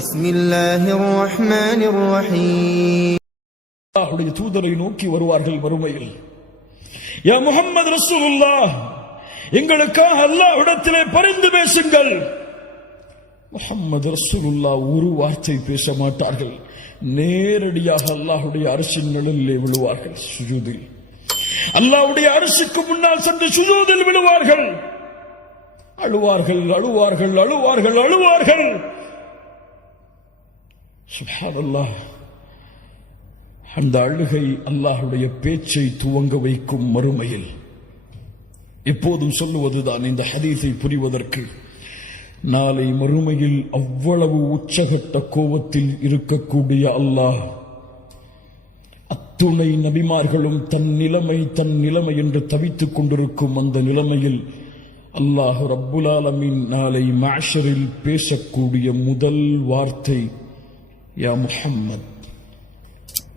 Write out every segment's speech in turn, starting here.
بسم الله الرحمن الرحيم அல்லாஹ்வுடைய தூதரை நோக்கி வருவார்கள் மறுமையில் யா முஹம்மது ரசூலுல்லாஹ் எங்களுக்காக அல்லாஹ்விடத்திலே பரிந்து பேசுங்கள் முஹம்மது ரசூலுல்லாஹ் ஒரு வார்த்தை பேச மாட்டார்கள் நேரடியாக அல்லாஹ்வுடைய அரசின் நிழலிலே விழுவார்கள் சுஜூதில் அல்லாஹ்வுடைய அரசுக்கு முன்னால் சென்று சுஜூதில் விழுவார்கள் அழுவார்கள் அழுவார்கள் அழுவார்கள் அழுவார்கள் சுப்ஹானல்லாஹ். அந்த அழுகை அல்லாஹுடைய பேச்சை துவங்க வைக்கும் மறுமையில். எப்போதும் சொல்லுவதுதான் இந்த ஹதீஸை புரிவதற்கு. நாளை மறுமையில் அவ்வளவு உச்சகட்ட கோபத்தில் இருக்கக்கூடிய அல்லாஹ். அத்துணை நபிமார்களும் தன் நிலைமை தன் நிலைமை என்று தவித்துக் கொண்டிருக்கும் அந்த நிலைமையில் அல்லாஹ் ரப்புலாலமின் நாளை மாஷரில் பேசக்கூடிய முதல் வார்த்தை يا محمد.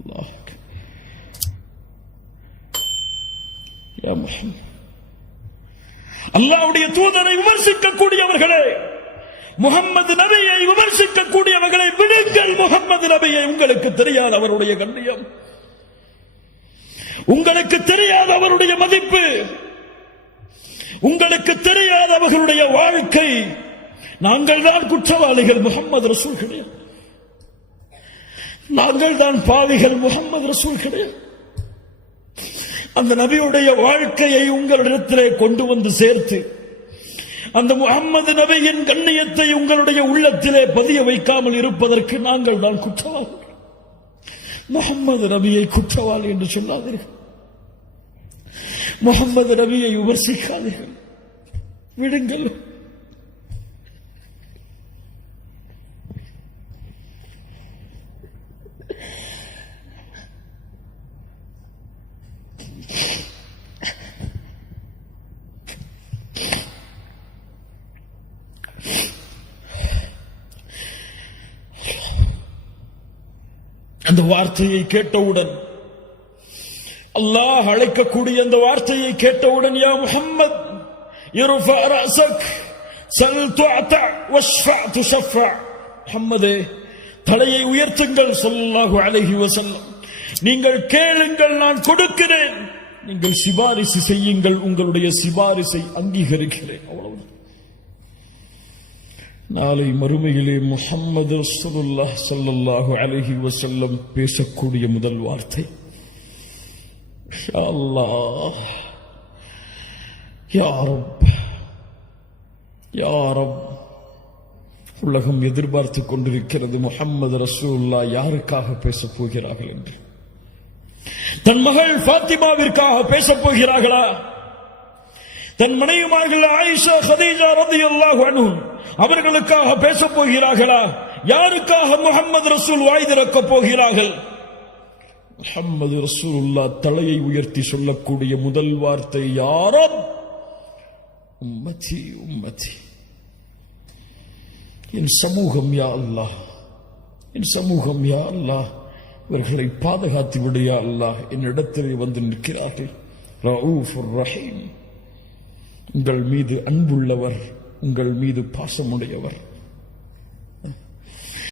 الله அல்லாஹ் யா முஹம்மத் அல்லாஹ்வுடைய தூதரை விமர்சிக்கக்கூடியவர்களே முகம்மது நபியை விமர்சிக்கக்கூடியவர்களை விடுங்கள் முகம்மது நபியை உங்களுக்கு தெரியாத அவருடைய கண்ணியம். உங்களுக்கு தெரியாத அவருடைய மதிப்பு. உங்களுக்கு தெரியாத அவர்களுடைய வாழ்க்கை. நாங்கள் தான் குற்றவாளிகள் முகம்மது ரசூல் கிடையாது நாங்கள் தான் பாவிகள் முகம்மது ரசூல் கிடையாது அந்த நபியுடைய வாழ்க்கையை உங்களிடத்திலே கொண்டு வந்து சேர்த்து அந்த முகம்மது நபியின் கண்ணியத்தை உங்களுடைய உள்ளத்திலே பதிய வைக்காமல் இருப்பதற்கு நாங்கள் தான் குற்றவாளிகள். முகம்மது நபியை குற்றவாளி என்று சொல்லாதீர்கள். முகம்மது நபியை விமர்சிக்காதீர்கள். விடுங்கள். அந்த வார்த்தையை கேட்டவுடன் அல்லாஹ் அழைக்கக்கூடிய அந்த வார்த்தையை கேட்டவுடன் யா முகம்மது தலையை உயர்த்துங்கள் ஸல்லல்லாஹு அலைஹி வசல்லம் நீங்கள் கேளுங்கள் நான் கொடுக்கிறேன். நீங்கள் சிபாரிசு செய்யுங்கள் உங்களுடைய சிபாரிசை அங்கீகரிக்கிறேன். அவ்வளவு நாளை மறுமையிலே முஹம்மது ரசூலுல்லாஹ் ஸல்லல்லாஹு அலைஹி வஸல்லம் பேசக்கூடிய முதல் வார்த்தை. அல்லாஹ் யா ரப். யா ரப். உலகம் எதிர்பார்த்து கொண்டிருக்கிறது முகம்மது ரசூலுல்லா யாருக்காக பேசப் போகிறார்கள் என்று. தன் மகள் ஃபாத்திமாவிற்காக பேசப் போகிறார்களா? தன் மனைவிமார்கள் ஆயிஷா ஹதீஜா ரதி அல்லாஹ் அவர்களுக்காக பேசப் போகிறார்களா? யாருக்காக முகமது ரசூல் வாய் திறக்கப் போகிறார்கள்? முகமது ரசூல்லா தலையை உயர்த்தி சொல்லக்கூடிய முதல் வார்த்தை யாரோ உம்மச்சி உம்மதி. என் சமூகம் யா அல்லாஹ். என் சமூகம் யா அல்லாஹ். இவர்களை பாதுகாத்து விடு யா அல்லாஹ். என்னிடத்திலே வந்து நிற்கிறார்கள். ரவுஃபுர் ரஹீம். உங்கள் மீது அன்புள்ளவர் உங்கள் மீது பாசமுடையவர்.